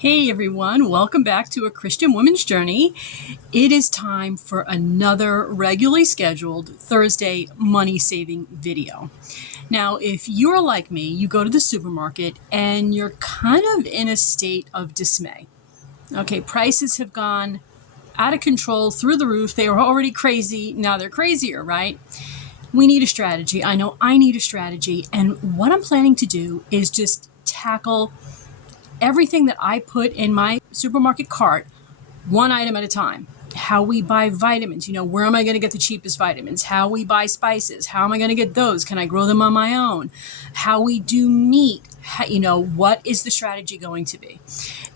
Hey everyone, welcome back to A Christian Woman's Journey. It is time for another regularly scheduled Thursday money saving video. Now, if you're like me, you go to the supermarket and you're kind of in a state of dismay. Okay, prices have gone out of control, through the roof. They were already crazy. Now they're crazier, right? We need a strategy. I know I need a strategy. And what I'm planning to do is just tackle everything that I put in my supermarket cart, one item at a time. How we buy vitamins, where am I going to get the cheapest vitamins? How we buy spices, how am I going to get those? Can I grow them on my own? How we do meat, what is the strategy going to be?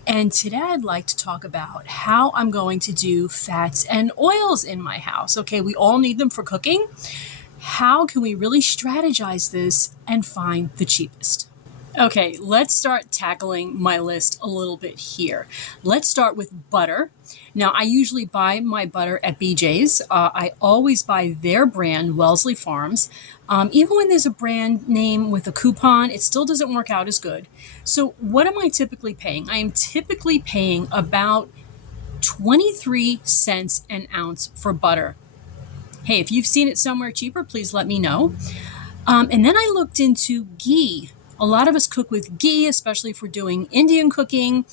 And today I'd like to talk about how I'm going to do fats and oils in my house. Okay, we all need them for cooking. How can we really strategize this and find the cheapest? Okay, let's start tackling my list a little bit here. Let's start with butter. Now, I usually buy my butter at BJ's. I always buy their brand, Wellesley Farms. Even when there's a brand name with a coupon, it still doesn't work out as good. So what am I typically paying? I am typically paying about 23 cents an ounce for butter. Hey, if you've seen it somewhere cheaper, please let me know. And then I looked into ghee. A lot of us cook with ghee, especially if we're doing Indian cooking.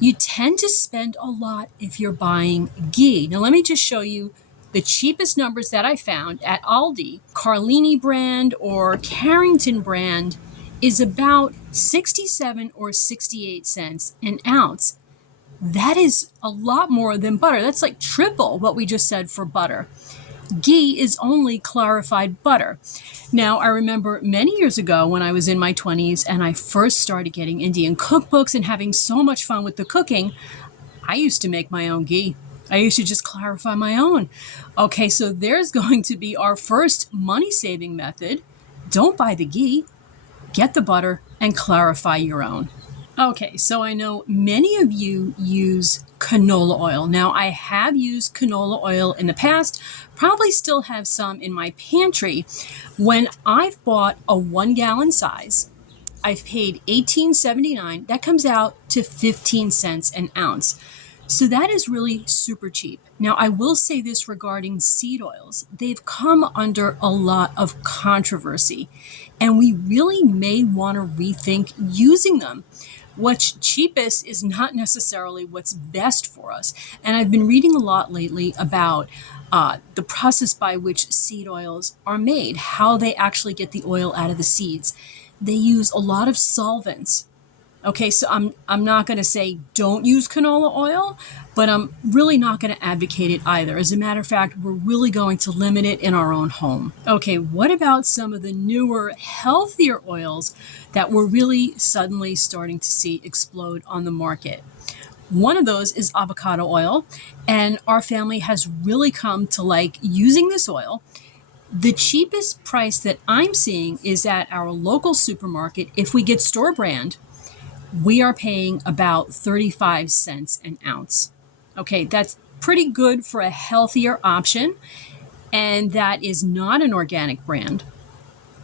You tend to spend a lot if you're buying ghee. Now, let me just show you the cheapest numbers that I found at Aldi. Carlini brand or Carrington brand is about 67 or 68 cents an ounce. That is a lot more than butter. That's like triple what we just said for butter. Ghee is only clarified butter. Now, I remember many years ago when I was in my 20s and I first started getting Indian cookbooks and having so much fun with the cooking, I used to make my own ghee. I used to just clarify my own. Okay, so there's going to be our first money-saving method. Don't buy the ghee, get the butter, and clarify your own. Okay, so I know many of you use canola oil. Now, I have used canola oil in the past, probably still have some in my pantry. When I've bought a 1 gallon size, I've paid $18.79. That comes out to 15 cents an ounce. So that is really super cheap. Now, I will say this regarding seed oils. They've come under a lot of controversy, and we really may want to rethink using them. What's cheapest is not necessarily what's best for us. And I've been reading a lot lately about the process by which seed oils are made, how they actually get the oil out of the seeds. They use a lot of solvents. Okay, so I'm not going to say don't use canola oil, but I'm really not going to advocate it either. As a matter of fact, we're really going to limit it in our own home. Okay, what about some of the newer, healthier oils that we're really suddenly starting to see explode on the market? One of those is avocado oil, and our family has really come to like using this oil. The cheapest price that I'm seeing is at our local supermarket. If we get store brand, we are paying about 35 cents an ounce. Okay, that's pretty good for a healthier option, and that is not an organic brand.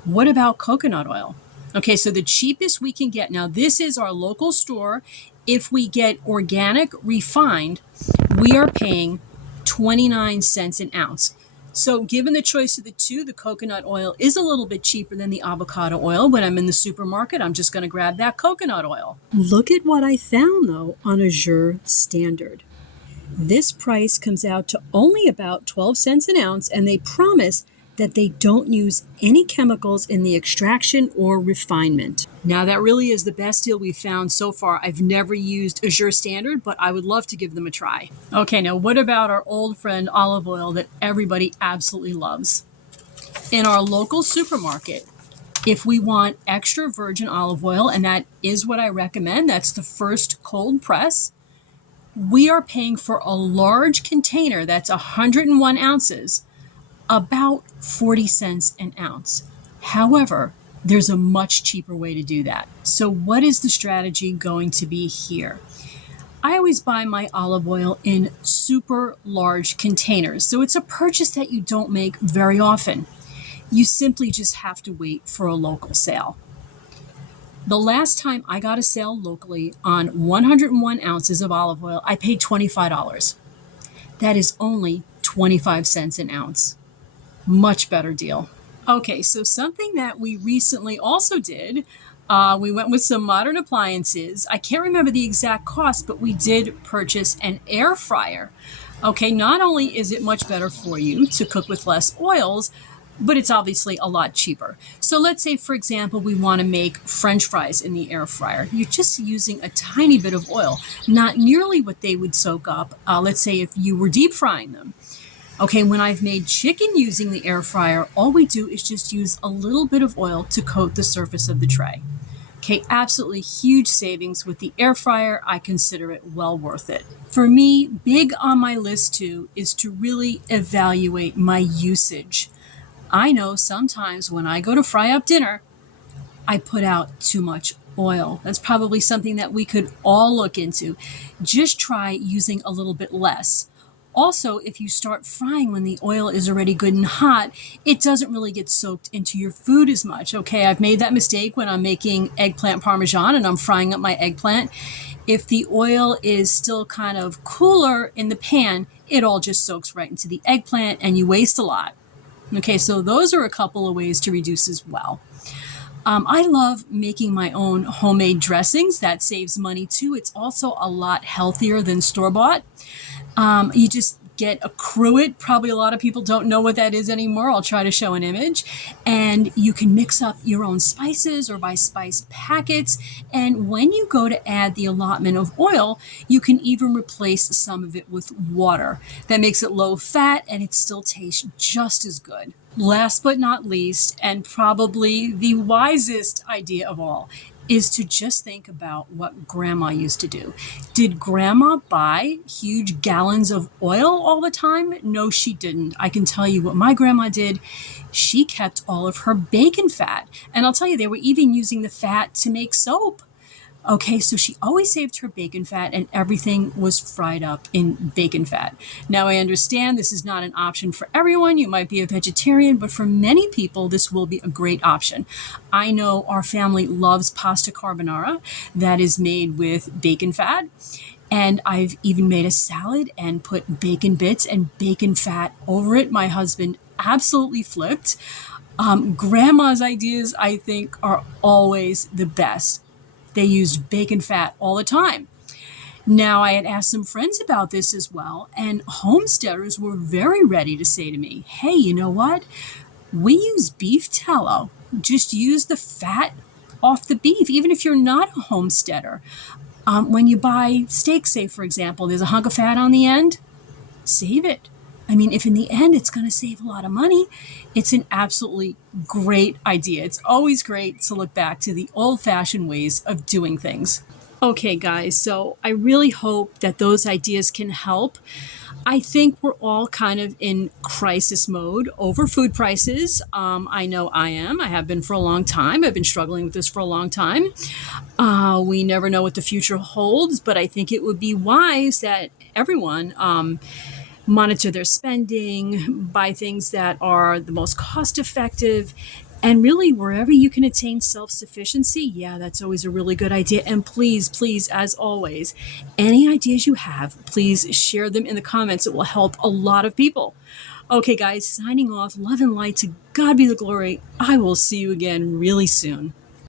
What about coconut oil? Okay, so the cheapest we can get, now this is our local store. If we get organic refined, we are paying 29 cents an ounce. So given the choice of the two, the coconut oil is a little bit cheaper than the avocado oil. When I'm in the supermarket, I'm just going to grab that coconut oil. Look at what I found, though, on Azure Standard. This price comes out to only about 12 cents an ounce, and they promise that they don't use any chemicals in the extraction or refinement. Now, that really is the best deal we've found so far. I've never used Azure Standard, but I would love to give them a try. Okay, now what about our old friend olive oil that everybody absolutely loves? In our local supermarket, if we want extra virgin olive oil, and that is what I recommend, that's the first cold press, we are paying for a large container that's 101 ounces, about 40 cents an ounce. However, there's a much cheaper way to do that. So what is the strategy going to be here? I always buy my olive oil in super large containers. So it's a purchase that you don't make very often. You simply just have to wait for a local sale. The last time I got a sale locally on 101 ounces of olive oil, I paid $25. That is only 25 cents an ounce. Much better deal. Okay, so something that we recently also did, we went with some modern appliances. I can't remember the exact cost, but we did purchase an air fryer. Okay, not only is it much better for you to cook with less oils, but it's obviously a lot cheaper. So let's say, for example, we want to make French fries in the air fryer. You're just using a tiny bit of oil, not nearly what they would soak up. Let's say if you were deep frying them. Okay, when I've made chicken using the air fryer, all we do is just use a little bit of oil to coat the surface of the tray. Okay, absolutely huge savings with the air fryer. I consider it well worth it. For me, big on my list too is to really evaluate my usage. I know sometimes when I go to fry up dinner, I put out too much oil. That's probably something that we could all look into. Just try using a little bit less. Also, if you start frying when the oil is already good and hot, it doesn't really get soaked into your food as much. Okay, I've made that mistake when I'm making eggplant parmesan and I'm frying up my eggplant. If the oil is still kind of cooler in the pan, it all just soaks right into the eggplant and you waste a lot. Okay, so those are a couple of ways to reduce as well. I love making my own homemade dressings. That saves money too. It's also a lot healthier than store-bought. You just get a cruet. Probably a lot of people don't know what that is anymore. I'll try to show an image. And you can mix up your own spices or buy spice packets. And when you go to add the allotment of oil, you can even replace some of it with water. That makes it low fat and it still tastes just as good. Last but not least, and probably the wisest idea of all, is to just think about what grandma used to do. Did grandma buy huge gallons of oil all the time? No, she didn't. I can tell you what my grandma did. She kept all of her bacon fat. And I'll tell you, they were even using the fat to make soap. Okay, so she always saved her bacon fat and everything was fried up in bacon fat. Now, I understand this is not an option for everyone. You might be a vegetarian, but for many people, this will be a great option. I know our family loves pasta carbonara that is made with bacon fat. And I've even made a salad and put bacon bits and bacon fat over it. My husband absolutely flipped. Grandma's ideas, I think, are always the best. They used bacon fat all the time. Now, I had asked some friends about this as well, and homesteaders were very ready to say to me, hey, you know what? We use beef tallow. Just use the fat off the beef, even if you're not a homesteader. When you buy steak, say, for example, there's a hunk of fat on the end, save it. I mean, if in the end it's going to save a lot of money, it's an absolutely great idea. It's always great to look back to the old-fashioned ways of doing things. Okay, guys, so I really hope that those ideas can help. I think we're all kind of in crisis mode over food prices. I know I am. I have been for a long time. I've been struggling with this for a long time. We never know what the future holds, but I think it would be wise that everyone monitor their spending, buy things that are the most cost effective, and really wherever you can attain self-sufficiency, yeah, that's always a really good idea. And please, please, as always, any ideas you have, please share them in the comments. It will help a lot of people. Okay, guys, signing off. Love and light. To God be the glory. I will see you again really soon.